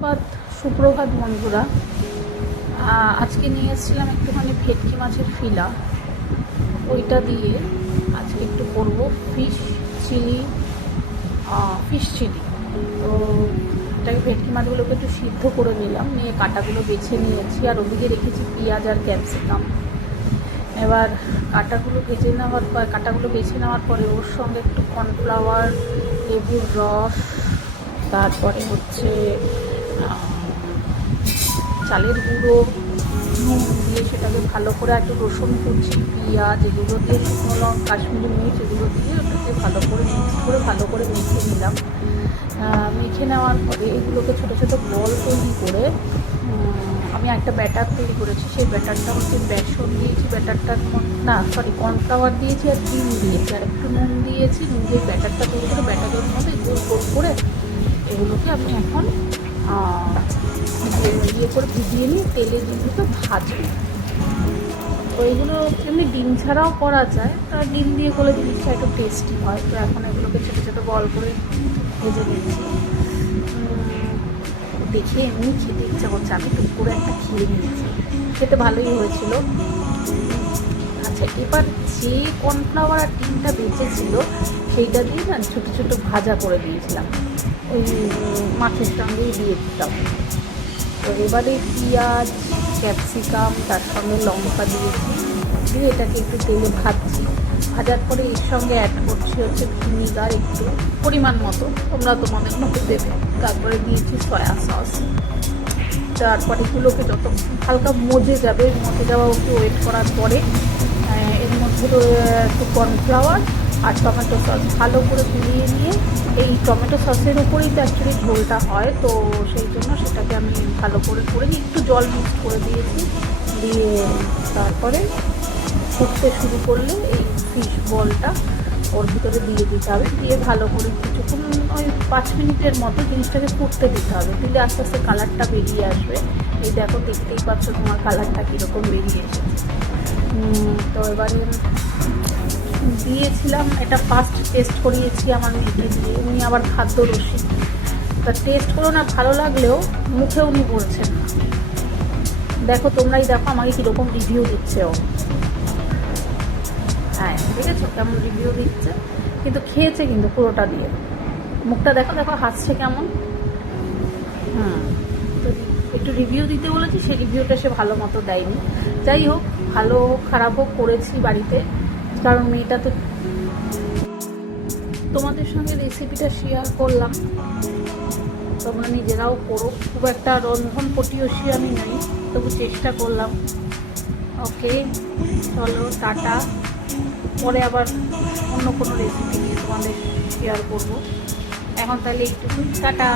সুপ্রভাত বন্ধুরা। আজকে নিয়ে এসেছিলাম একটুখানি ভেটকি মাছের ফিলা, ওইটা দিয়ে আজকে একটু করবো ফিশ চিলি। তো এটাকে ভেটকি মাছগুলোকে একটু সিদ্ধ করে নিলাম, নিয়ে কাঁটাগুলো বেছে নিয়েছি, আর ওদিকে রেখেছি পেঁয়াজ আর ক্যাপসিকাম। এবার কাঁটাগুলো বেছে নেওয়ার পরে ওর সঙ্গে একটু কর্নফ্লাওয়ার, লেবুর রস, তারপরে হচ্ছে চালের গুঁড়ো, নুন দিয়ে সেটাকে ভালো করে, একটু রসুন কুচি, পেঁয়াজ এগুলো দিয়ে, শুকনো লঙ্কা, কাশ্মীরি মির্চ এগুলো দিয়ে ওটাকে ভালো করে ভালো করে মেখে নিলাম। মেখে নেওয়ার পরে এগুলোকে ছোটো ছোটো বল তৈরি করে আমি একটা ব্যাটার তৈরি করেছি। সেই ব্যাটারটা হচ্ছে বেসন দিয়েছি, কর্নফ্লাওয়ার দিয়েছি আর ডিম দিয়েছি আর একটু নুন দিয়েছি। নুন দিয়ে ব্যাটারটা তৈরি করে ব্যাটারের মধ্যে গোল গোল করে এগুলোকে আমি এখন করে ভিজিয়ে নিয়ে তেলে দিয়ে ভাজবো। তো এগুলো এমনি ডিম ছাড়াও করা যায়, তার ডিম দিয়ে করলে জিনিসটা একটু টেস্টি হয়। তো এখন এগুলোকে ছোটো ছোটো বল করে ভেজে নিচ্ছি। দেখে এমনি খেতে ইচ্ছা করছে, আমি টুক করে একটা খেয়ে নিয়েছি, খেতে ভালোই হয়েছিল। আচ্ছা, এবার যে কর্নফ্লাওয়ার আর ডিমটা বেঁচেছিল সেইটা দিয়ে না ছোটো ছোটো ভাজা করে দিয়েছিলাম, ওই মাছের সঙ্গেই দিয়ে দিতাম। তো এবারে পেঁয়াজ, ক্যাপসিকাম, তার সঙ্গে লঙ্কা দিয়েছি, দিয়ে এটাকে একটু তেলে ভাজার পরে এর সঙ্গে অ্যাড করছি হচ্ছে ভিনিগার একটু পরিমাণ মতো, তোমরা তোমাদের মতো দেবে। তারপরে দিয়েছি সয়া সস। তারপরে এগুলোকে যত হালকা মজে যাওয়া একটু ওয়েট করার পরে এর মধ্যে একটু কর্নফ্লাওয়ার আর টমেটো সস ভালো করে গুলিয়ে নিয়ে, এই টমেটো সসের উপরেই তো অ্যাকচুয়ালি ঝোলটা হয়, তো সেই জন্য সেটাকে আমি ভালো করে নিয়ে একটু জল মিক্স করে দিয়েছি। দিয়ে তারপরে ফুটতে শুরু করলে এই ফিশ বলটা ওর ভিতরে দিয়ে দিতে হবে, দিয়ে ভালো করে কিছুক্ষণ ওই 5 মিনিটের মতো জিনিসটাকে ফুটতে দিতে হবে। দিলে আস্তে আস্তে কালারটা বেরিয়ে আসবে। এই দেখো, দেখতেই পাচ্ছ তোমার কালারটা কীরকম বেরিয়ে এসেছে। তো এবারে দিয়েছিলাম, এটা ফার্স্ট টেস্ট করিয়েছি আমার মেয়েকে দিয়ে, উনি আবার খাদ্য রসিক, তা টেস্ট করো না, ভালো লাগলেও মুখে উনি বলছেন না। দেখো, তোমরাই দেখো আমাকে কীরকম রিভিউ দিচ্ছে ও। হ্যাঁ, দেখেছো কেমন রিভিউ দিচ্ছে, কিন্তু খেয়েছে কিন্তু পুরোটা দিয়ে। মুখটা দেখো, হাসছে কেমন। তো একটু রিভিউ দিতে বলেছি, সেই রিভিউটা সে ভালো মতো দেয়নি। যাই হোক, ভালো খারাপ হোক করেছি বাড়িতে, কারণ মেয়েটা তো। তোমাদের সঙ্গে রেসিপিটা শেয়ার করলাম, তোমরা নিজেরাও করো। খুব একটা রন্ধন পটিয়সী আমি নই, তবু চেষ্টা করলাম। ওকে, চলো টাটা। পরে আবার অন্য কোনো রেসিপি নিয়ে তোমাদের শেয়ার করবো। এখন তাহলে একটু টাটা।